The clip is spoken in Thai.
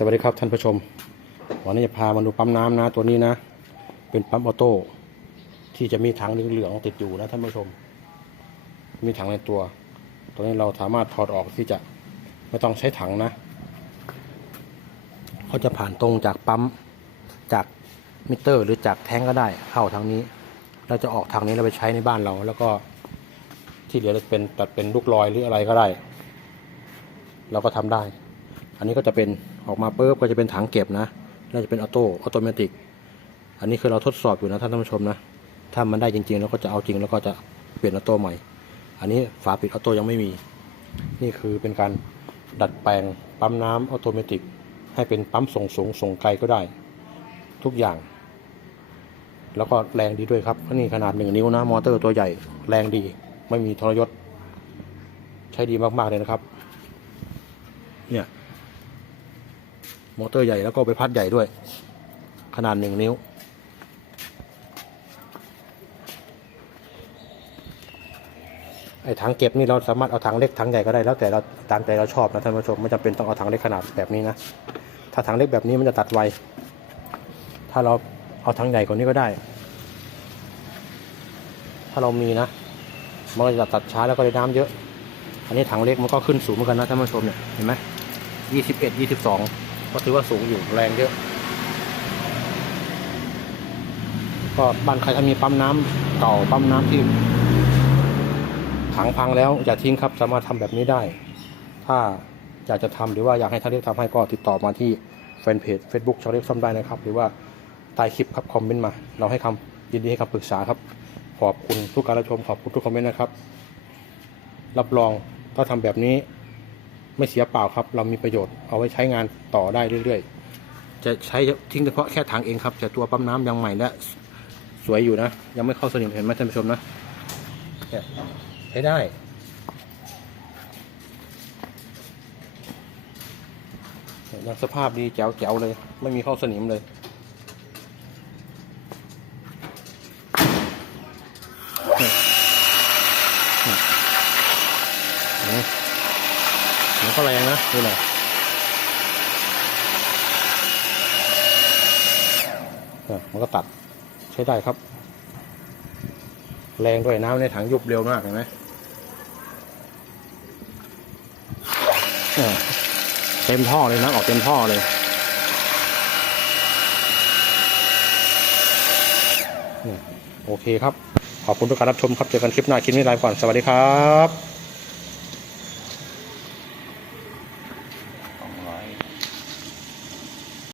สวัสดีครับท่านผู้ชม วันนี้จะพามาดูปั๊มน้ำนะตัวนี้นะ เป็นปั๊มออโต้ที่จะมีถังเหลืองๆติดอยู่นะท่านผู้ชม มีถังในตัว ตัวนี้เราสามารถถอดออกที่จะไม่ต้องใช้ถังนะเขาจะผ่านตรงจากปั๊มจากมิเตอร์ หรือจากแท้งก็ได้เข้าทางนี้ เราจะออกทางนี้เราไปใช้ในบ้านเรา แล้วก็ที่เหลือจะเป็นตัดเป็นลูกลอยหรืออะไรก็ได้ เราก็ทำได้ อันนี้ก็จะเป็น ออกมาปุ๊บก็จะเป็นถังเก็บนะน่าจะเป็นออโต้ออโตเมติก อันนี้คือเราทดสอบอยู่นะท่านผู้ชมนะ ถ้ามันได้จริงๆเราก็จะเอาจริงแล้วก็จะเปลี่ยนออโต้ใหม่ อันนี้ฝาปิดออโต้ยังไม่มี นี่คือเป็นการดัดแปลงปั๊มน้ำออโตเมติก ให้เป็นปั๊มส่งสูงส่งไกลก็ได้ ทุกอย่าง แล้วก็แรงดีด้วยครับนี่ขนาดหนึ่งนิ้วนะมอเตอร์ตัวใหญ่แรงดี ไม่มีทรยศ ใช้ดีมากๆเลยนะครับ เนี่ย มอเตอร์ใหญ่แล้วก็ไปพัดใหญ่ด้วย ขนาดหนึ่งนิ้ว ไอ้ถังเก็บนี่เราสามารถเอาถังเล็กถังใหญ่ก็ได้แล้วแต่เราตามใจเราชอบนะท่านผู้ชมไม่จำเป็นต้องเอาถังเล็กขนาดแบบนี้นะถ้าถังเล็กแบบนี้มันจะตัดไวถ้าเราเอาถังใหญ่กว่านี้ก็ได้ ถ้าเรามีนะมันก็จะตัดช้าแล้วก็ได้น้ำเยอะ อันนี้ถังเล็กมันก็ขึ้นสูงเหมือนกันนะท่านผู้ชมเนี่ยเห็นไหมยี่สิบเอ็ดยี่สิบสอง ก็ถือว่าสูงอยู่แรงเยอะก็บ้านใครถ้ามีปั๊มน้ำเก่าปั๊มน้ำที่ถังพังแล้วอย่าทิ้งครับสามารถทำแบบนี้ได้ ถ้าอยากจะทำหรือว่าอยากให้ท่านเรียกทำให้ก็ติดต่อมาที่แฟนเพจ Facebook ชาวเรียกซ่อมได้นะครับ หรือว่าใต้คลิปครับคอมเมนต์มา เราให้คำยินดีให้คำปรึกษาครับ ขอบคุณทุกการรับชมขอบคุณทุกคอมเมนต์นะครับ รับรองถ้าทำแบบนี้ ไม่เสียเปล่าครับ เรามีประโยชน์เอาไว้ใช้งานต่อได้เรื่อยๆ จะใช้ทิ้งเฉพาะแค่ถังเองครับแต่ตัวปั๊มน้ำยังใหม่และสวยอยู่นะ ยังไม่เข้าสนิมเห็นไหมท่านผู้ชมนะเนี่ยใช้ได้ ยังสภาพดีแจ๋วๆเลย ไม่มีเข้าสนิมเลย มันก็แรงนะดูหน่อยเนี่ยมันก็ตัดใช้ได้ครับ แรงด้วยน้ำในถังยุบเร็วมากเห็นไหมเนี่ยเต็มท่อเลยนะออกเต็มท่อเลยเนี่ยโอเคครับ ขอบคุณทุกการรับชมครับ เจอกันคลิปหน้าคลิปนี้ไลฟ์ก่อน สวัสดีครับ